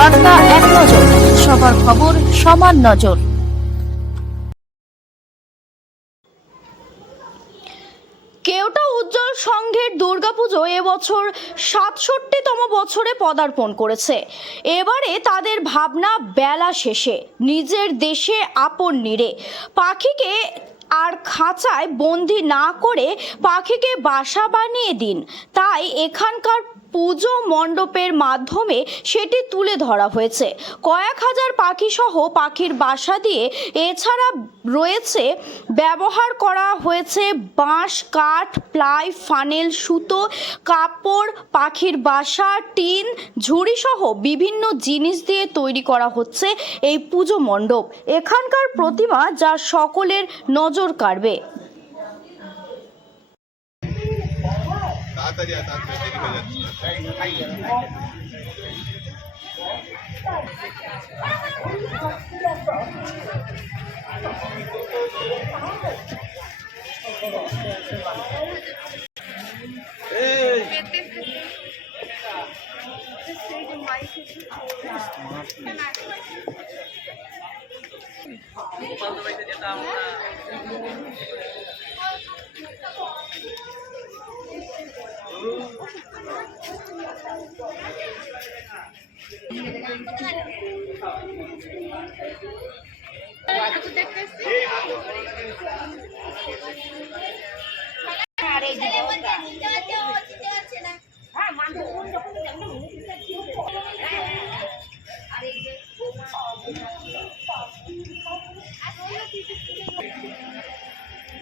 বার্তা এক নজর, সবার খবর সমান নজর। কেওটা উজ্জ্বল সংঘের দুর্গাপুজো এবছর ৬৭তম বছরে পদার্পণ করেছে। এবারে তাদের ভাবনা বেলা শেষে নিজের দেশে আপন নিরে পাখিকে আর খাঁচায় বন্দি না করে পাখিকে বাসা বানিয়ে দিন। তাই এখানকার পুজো মণ্ডপের মাধ্যমে সেটি তুলে ধরা হয়েছে। কয়েক হাজার পাখি সহ পাখির বাসা দিয়ে এছাড়া রয়েছে ব্যবহার করা হয়েছে বাঁশ, কাঠ, প্লাই, ফানেল, সুতো, কাপড়, পাখির বাসা, টিন, ঝুড়ি সহ বিভিন্ন জিনিস দিয়ে তৈরি করা হচ্ছে এই পুজো মণ্ডপ। এখানকার প্রতিমা যা সকলের নজর কাড়বে।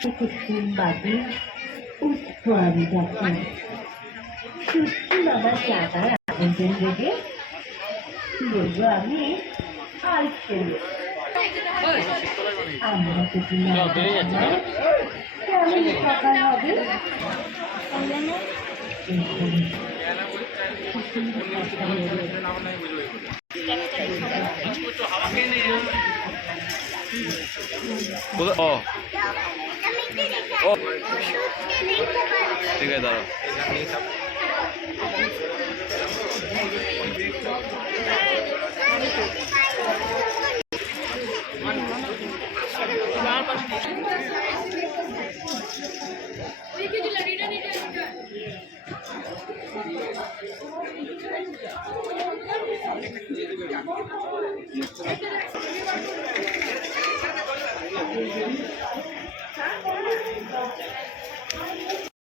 কিছুক্ষণ বাদে উঠব আমি যখন সুস্থ বাবা চাটার আগুন লেগে বলবো আমি আরেকটু আমরা যদি কেমন সকাল হবে ঠিক আছে দাঁড়াও।